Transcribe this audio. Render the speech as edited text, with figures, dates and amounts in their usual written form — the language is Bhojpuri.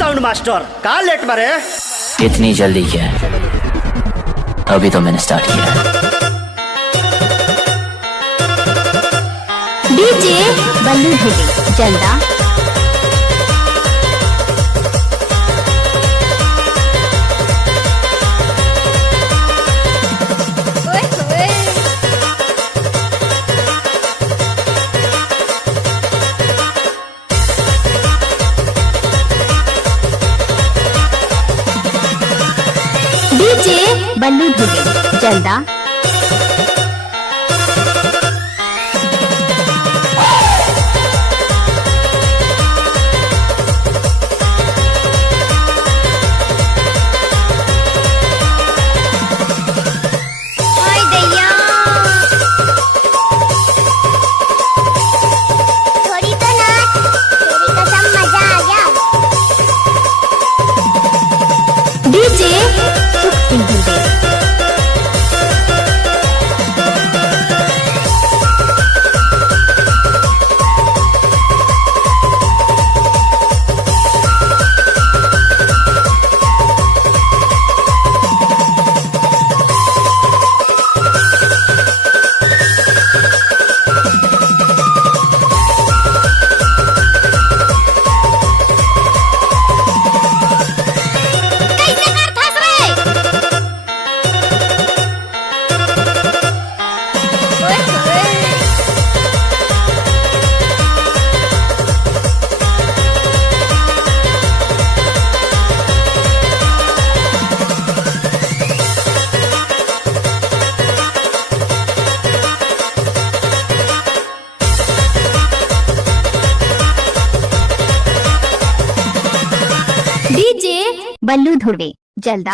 साउंड मास्टर कहाँ लेट मारे? इतनी जल्दी क्या है, अभी तो मैंने स्टार्ट किया है। डीजे बल्लू धुबे जल्दा। डीजे बल्लू धुबे जल्दा। डीजे सुख सिंह धुबे। डीजे बल्लू धुबे जल्दा।